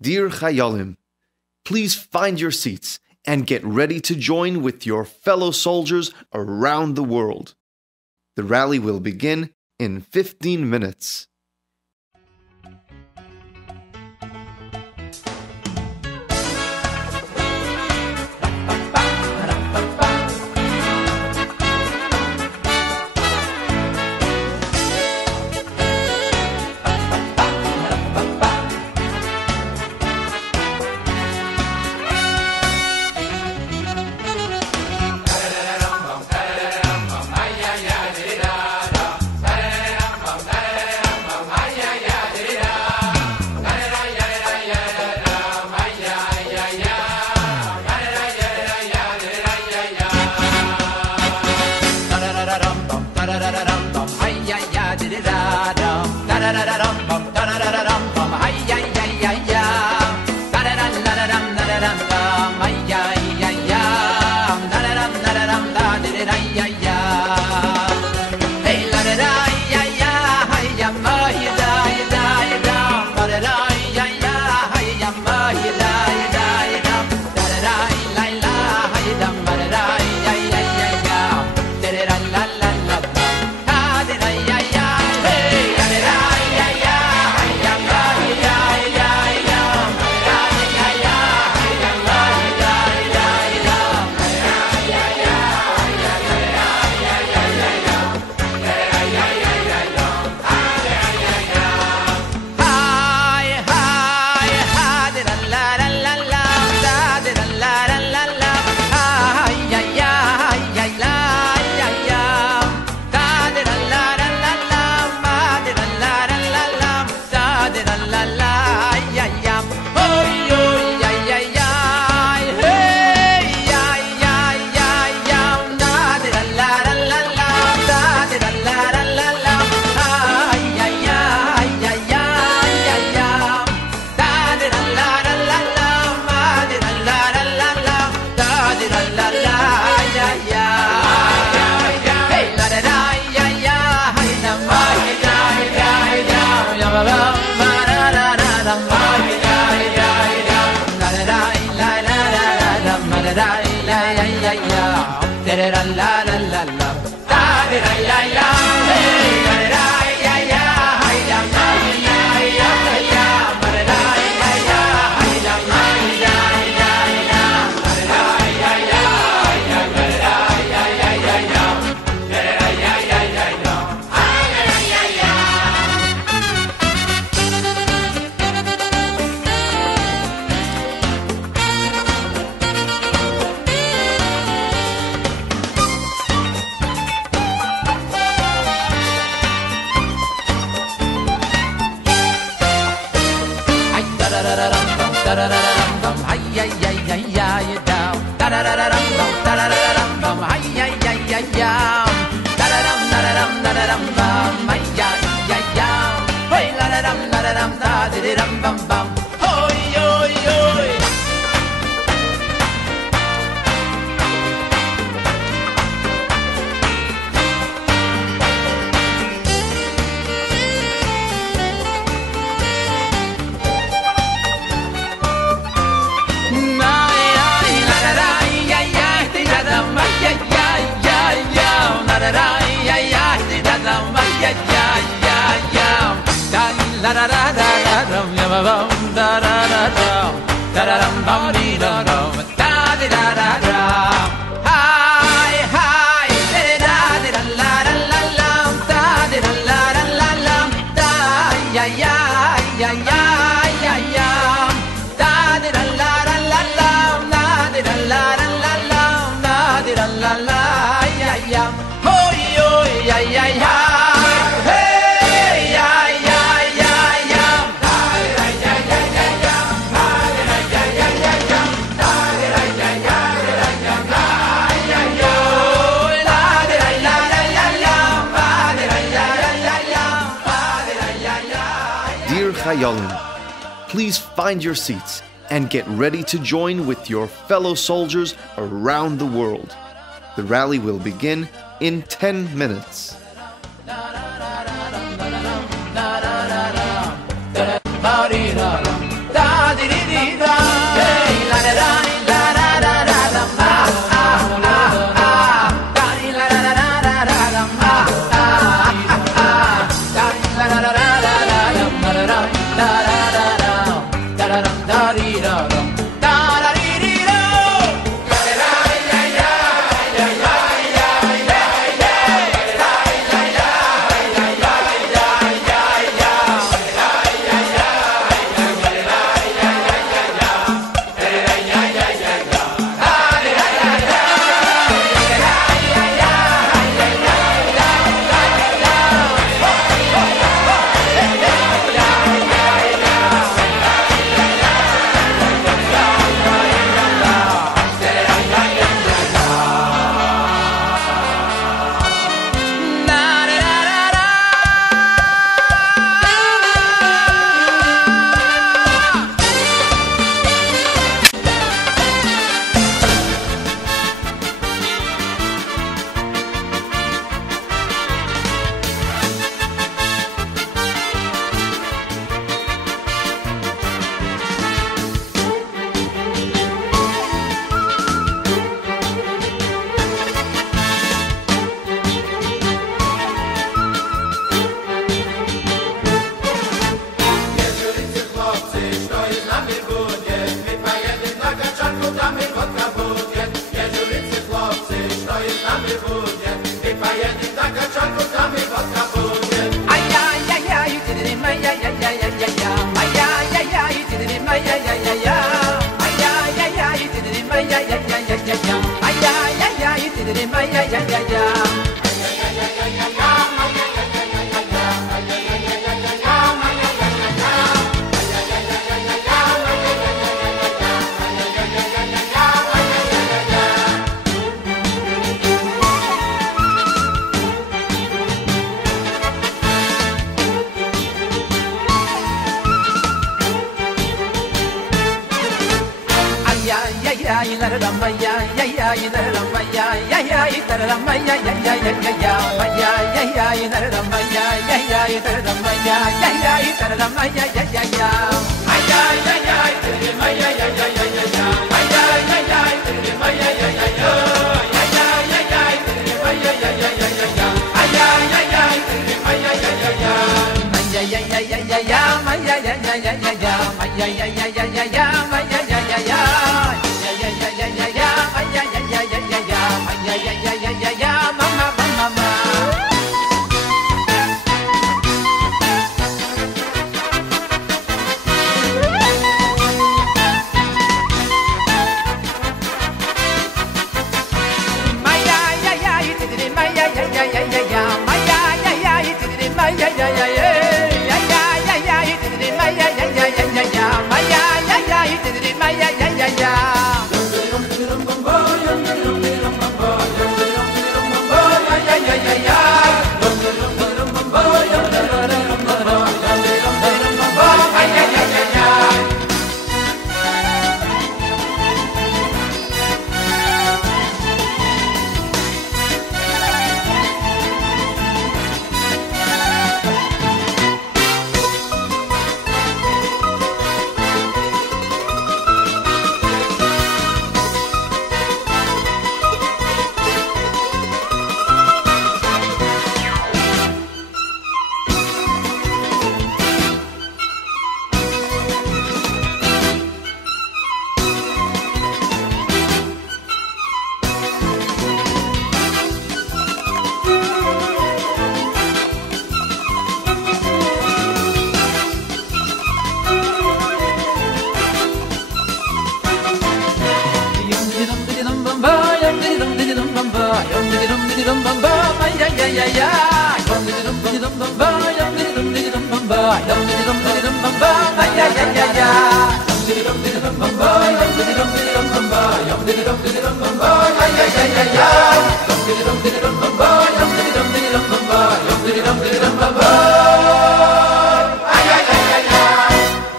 Dear Chayalim, please find your seats and get ready to join with your fellow soldiers around the world. The rally will begin in 15 minutes. Please find your seats and get ready to join with your fellow soldiers around the world. The rally will begin in 10 minutes.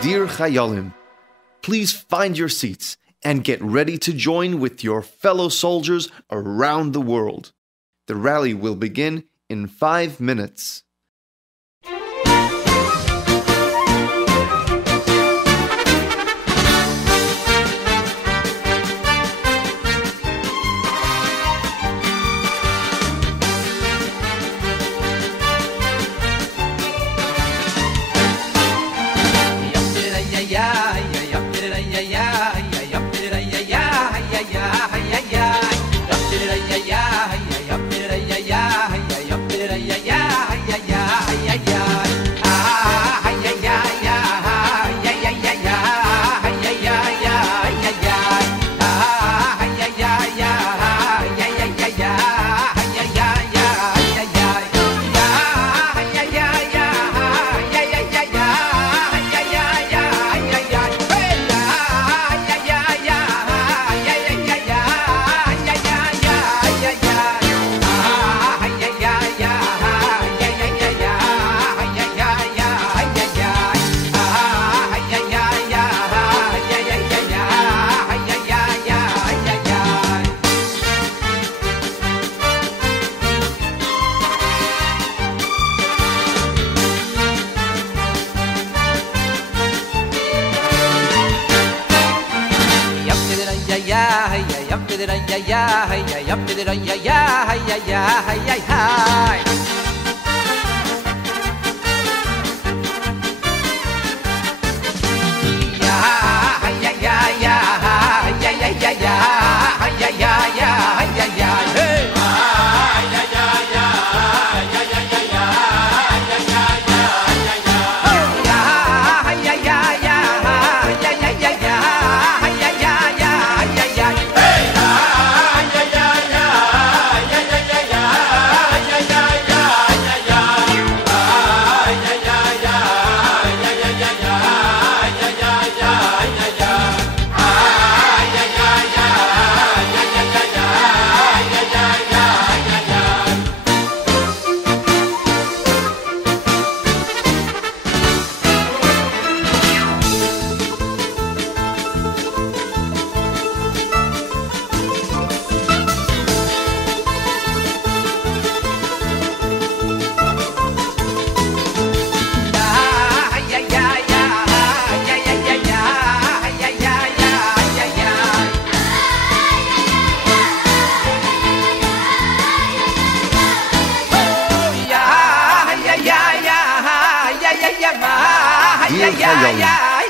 Dear Chayalim, please find your seats and get ready to join with your fellow soldiers around the world. The rally will begin in 5 minutes.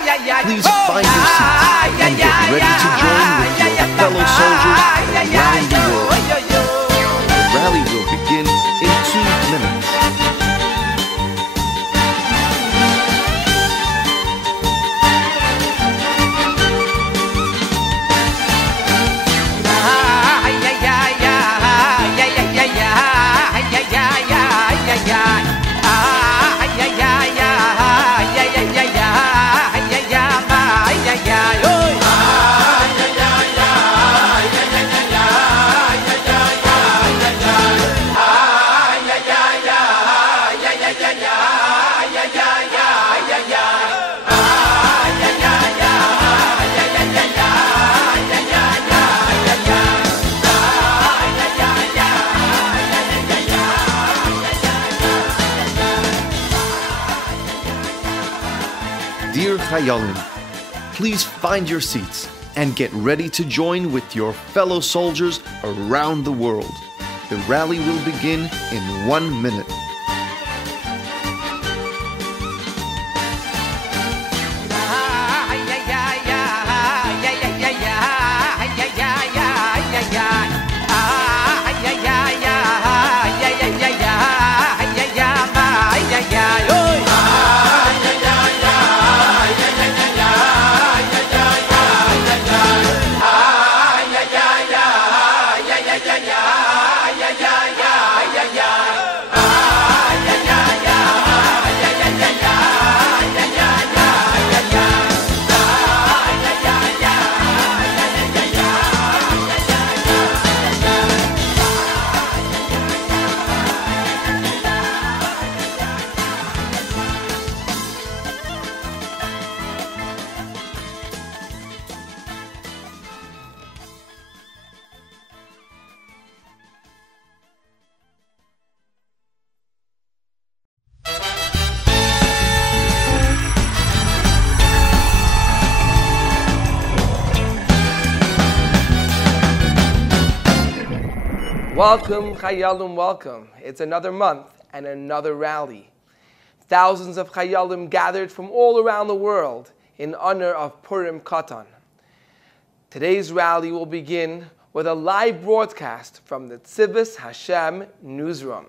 Dear Chayalim, please find your seats and get ready to join with your fellow soldiers around the world. The rally will begin in 2 minutes. Dear Chayalim, please find your seats and get ready to join with your fellow soldiers around the world. The rally will begin in 1 minute. Welcome, Chayalim, welcome. It's another month and another rally. Thousands of Chayalim gathered from all around the world in honor of Purim Katan. Today's rally will begin with a live broadcast from the Tzivos Hashem newsroom.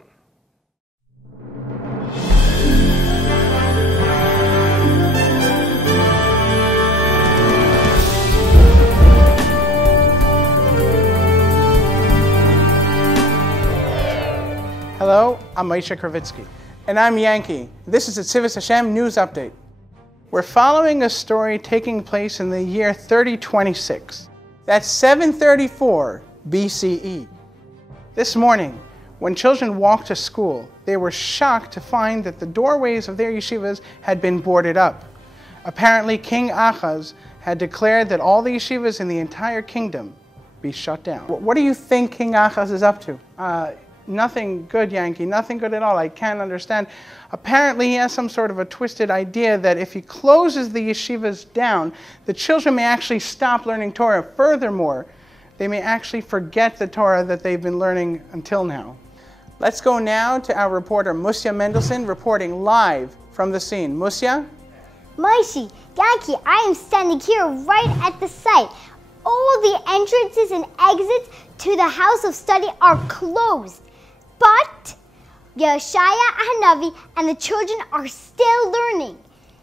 Hello, I'm Moshe Kravitsky. And I'm Yankee. This is the Tzivos Hashem News Update. We're following a story taking place in the year 3026. That's 734 BCE. This morning, when children walked to school, they were shocked to find that the doorways of their yeshivas had been boarded up. Apparently, King Achaz had declared that all the yeshivas in the entire kingdom be shut down. What do you think King Achaz is up to? Nothing good, Yankee, nothing good at all. I can't understand. Apparently he has some sort of a twisted idea that if he closes the yeshivas down, the children may actually stop learning Torah. Furthermore, they may actually forget the Torah that they've been learning until now. Let's go now to our reporter Musya Mendelson reporting live from the scene. Musya? Maishi, Yankee, I am standing here right at the site. All the entrances and exits to the house of study are closed. But Yeshaya Hanavi and the children are still learning.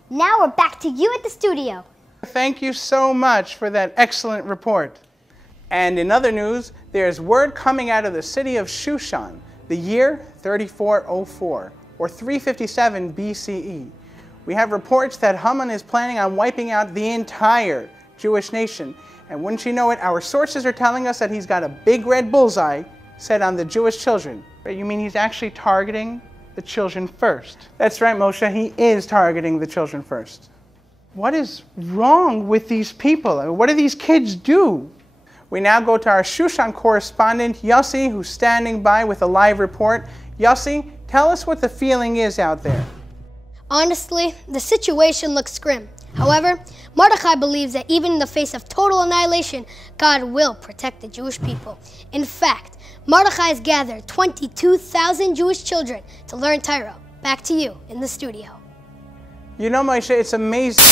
Now we're back to you at the studio. Thank you so much for that excellent report. And in other news, there's word coming out of the city of Shushan, the year 3404, or 357 BCE. We have reports that Haman is planning on wiping out the entire Jewish nation. And wouldn't you know it, our sources are telling us that he's got a big red bullseye set on the Jewish children. You mean he's actually targeting the children first? That's right, Moshe, he is targeting the children first. What is wrong with these people? I mean, what do these kids do? We now go to our Shushan correspondent, Yossi, who's standing by with a live report. Yossi, tell us what the feeling is out there. Honestly, the situation looks grim. However, Mordechai believes that even in the face of total annihilation, God will protect the Jewish people. In fact, Mordechai has gathered 22,000 Jewish children to learn Torah. Back to you in the studio. You know, Moshe, it's amazing.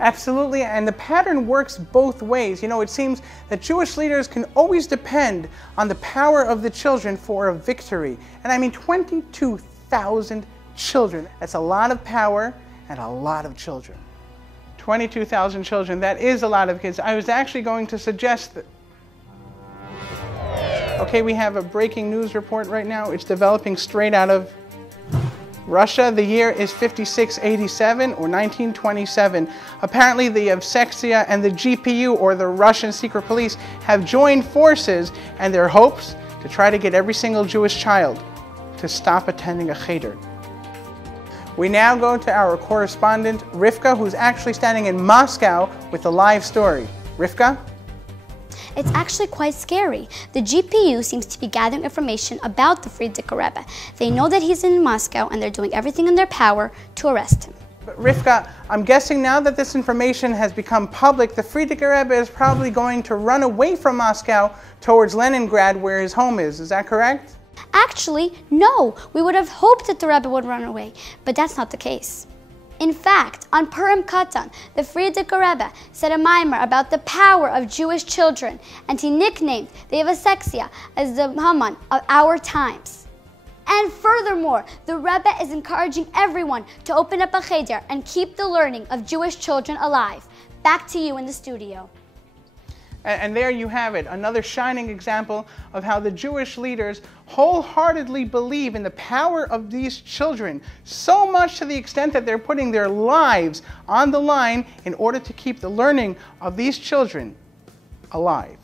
Absolutely, and the pattern works both ways. You know, it seems that Jewish leaders can always depend on the power of the children for a victory. And I mean 22,000 children. That's a lot of power and a lot of children. 22,000 children, that is a lot of kids. I was actually going to suggest that... Okay, we have a breaking news report right now. It's developing straight out of Russia. The year is 5687 or 1927. Apparently the Yevsektia and the GPU, or the Russian secret police, have joined forces, and their hopes to try to get every single Jewish child to stop attending a cheder. We now go to our correspondent Rivka, who's actually standing in Moscow with a live story. Rivka? It's actually quite scary. The GPU seems to be gathering information about the Frierdiker Rebbe. They know that he's in Moscow, and they're doing everything in their power to arrest him. But Rivka, I'm guessing now that this information has become public, the Frierdiker Rebbe is probably going to run away from Moscow towards Leningrad, where his home is. Is that correct? Actually, no. We would have hoped that the Rebbe would run away, but that's not the case. In fact, on Purim Katan, the Frierdiker Rebbe said a mimer about the power of Jewish children, and he nicknamed the Yevsektia as the Haman of our times. And furthermore, the Rebbe is encouraging everyone to open up a cheder and keep the learning of Jewish children alive. Back to you in the studio. And there you have it, another shining example of how the Jewish leaders wholeheartedly believe in the power of these children, so much to the extent that they're putting their lives on the line in order to keep the learning of these children alive.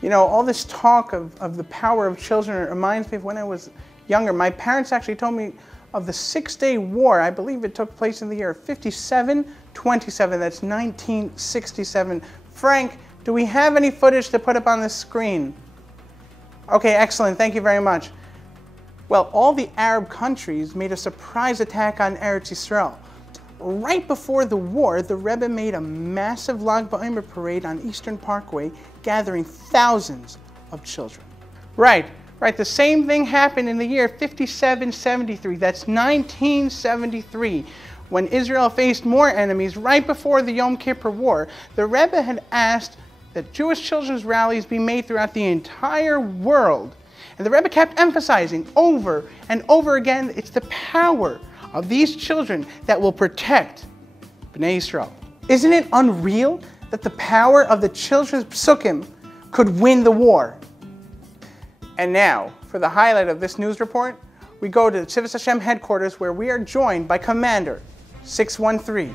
You know, all this talk of the power of children, it reminds me of when I was younger. My parents actually told me of the Six-Day War. I believe it took place in the year 5727, that's 1967. Frank, do we have any footage to put up on the screen? Okay, excellent. Thank you very much. Well, all the Arab countries made a surprise attack on Eretz Yisrael. Right before the war, the Rebbe made a massive Lag BaOmer parade on Eastern Parkway, gathering thousands of children. Right. The same thing happened in the year 5773. That's 1973. When Israel faced more enemies right before the Yom Kippur War, the Rebbe had asked that Jewish children's rallies be made throughout the entire world. And the Rebbe kept emphasizing over and over again, it's the power of these children that will protect Bnei Yisrael. Isn't it unreal that the power of the children's psukim could win the war? And now, for the highlight of this news report, we go to the Tzivos Hashem headquarters, where we are joined by Commander 613.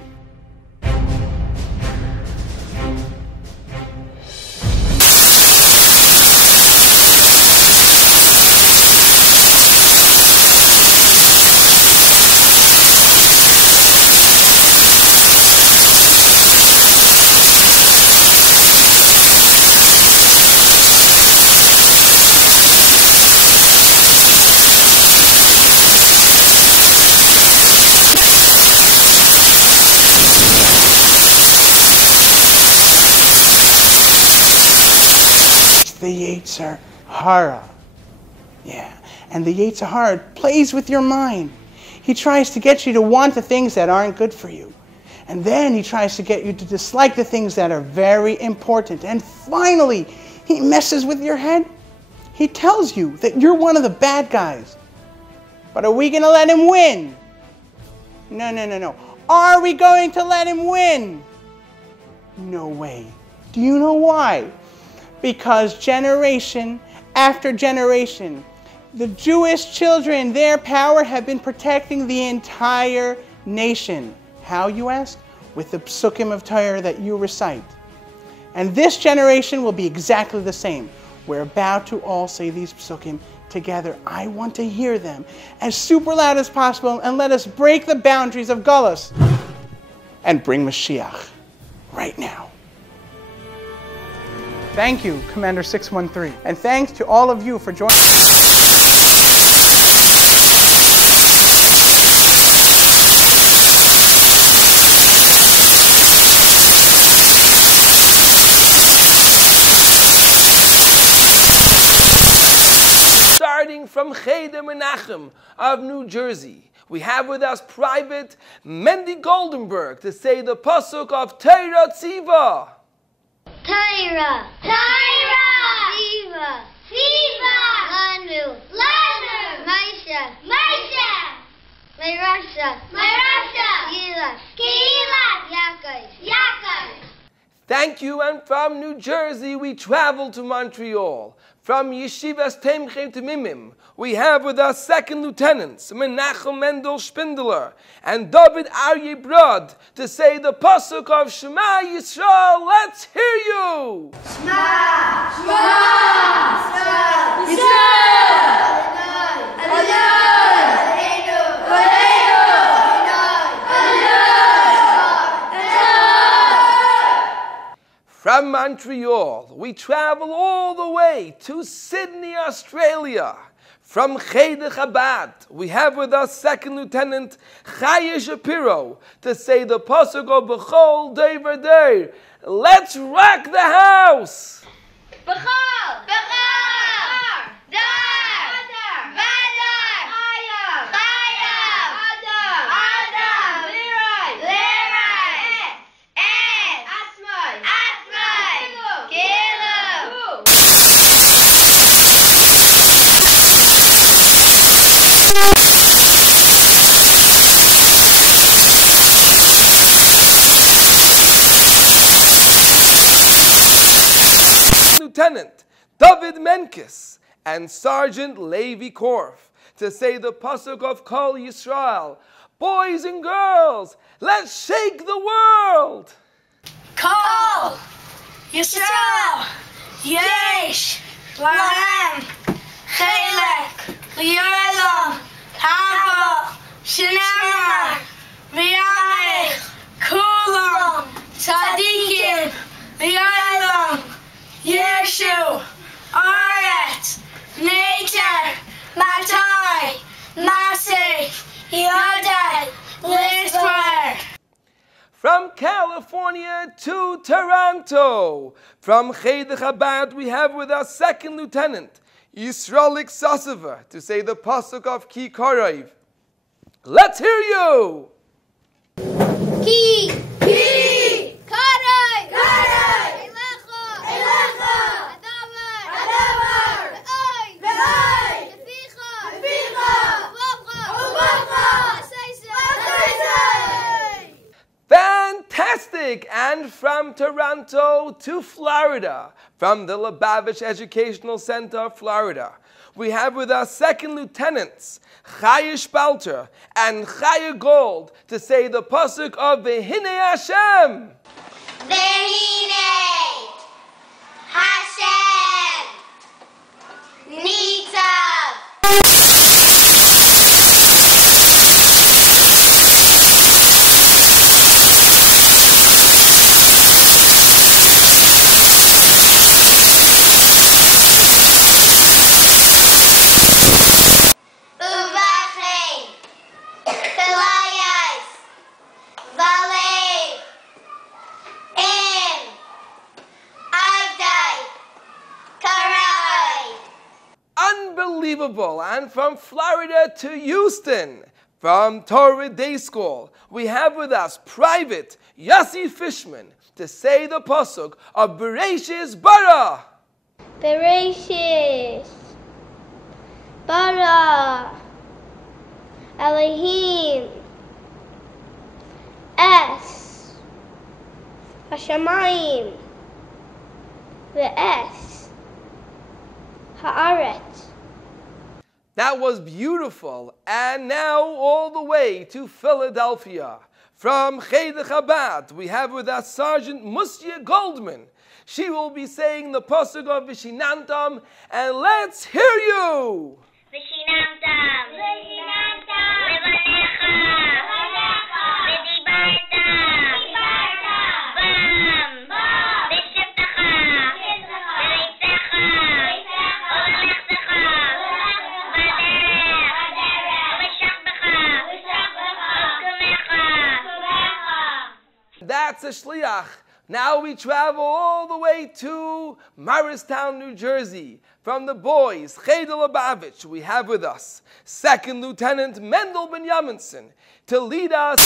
the Yetzer Hara. Yeah, and the Yetzer Hara plays with your mind. He tries to get you to want the things that aren't good for you. And then he tries to get you to dislike the things that are very important. And finally, he messes with your head. He tells you that you're one of the bad guys. But are we going to let him win? No. Are we going to let him win? No way. Do you know why? Because generation after generation, the Jewish children, their power, have been protecting the entire nation. How, you ask? With the psukim of Torah that you recite. And this generation will be exactly the same. We're about to all say these psukim together. I want to hear them as super loud as possible, and let us break the boundaries of Gullus and bring Mashiach right now. Thank you, Commander 613. And thanks to all of you for joining. Starting from Cheder Menachem of New Jersey, we have with us Private Mendy Goldenberg to say the pasuk of Torah Tziva. Torah, Tziva, Lanu, Moshe, Merasha, Yaakov. Thank you, and from New Jersey we travel to Montreal. From Yeshivas Temchem Temimim, we have with us Second Lieutenants Menachem Mendel Spindler and David Aryeh Brod to say the pasuk of Shema Yisrael. Let's hear you! Shema Yisrael, From Montreal, we travel all the way to Sydney, Australia. From Cheder Chabad, we have with us Second Lieutenant Chaya Shapiro to say the pasuk of B'chol Dever Deir. Let's rock the house! B'chol, Dar, Vadar, Chayav, Adam, Leray, Ed, Atzmai, Gilu. Lieutenant David Menkes and Sergeant Levi Korf to say the pasuk of Kol Yisrael. Boys and girls, let's shake the world! Kol Yisrael, Yesh, Lahem, Chelek, Li'olam, Haba, Shenamar, V'yamech, Kulam, Tzadikim, Li'olam, Yeshu, Aretz, Nature, Matai, Masik, Yodai, Lisper. From California to Toronto. From Cheder Chabad, we have with us Second Lieutenant Yisraelik Sasova to say the pasuk of Ki Karev. Let's hear you! Ki, Ki, Karai, Karai, Elecha, Adavar, Ve'ai, Teficha, Uvavcha, Aseisei. Fantastic! And from Toronto to Florida, from the Lubavitch Educational Center, Florida, we have with us Second Lieutenants Chaya Spalter and Chaya Gold to say the pasuk of V'hinei Hashem. V'hinei Hashem Nitzav. Uvachem Pelayas Valev Im Unbelievable. And from Florida to Houston, from Torah Day School, we have with us Private Yossi Fishman to say the pasuk of Bereshis Bara. Bereshis Bara Elohim Es Hashamayim Ve'es Haaretz. That was beautiful. And now all the way to Philadelphia. From Cheder Chabad, we have with us Sergeant Musya Goldman. She will be saying the pasuk of Vishinantam, and let's hear you! Vishinantam, Vishinantam, Levanecha, Levanecha, V'dibarta, V'dibarta, Bam, Bam, V'sheptacha, V'sheptacha, V'reisecha, V'reisecha, V'lemechzecha, V'derech, V'shachbecha, V'shachbecha, V'kumecha. That's a shliach. Now we travel all the way to Morristown, New Jersey. From the boys, Cheder Lubavitch, we have with us Second Lieutenant Mendel Benjaminson to lead us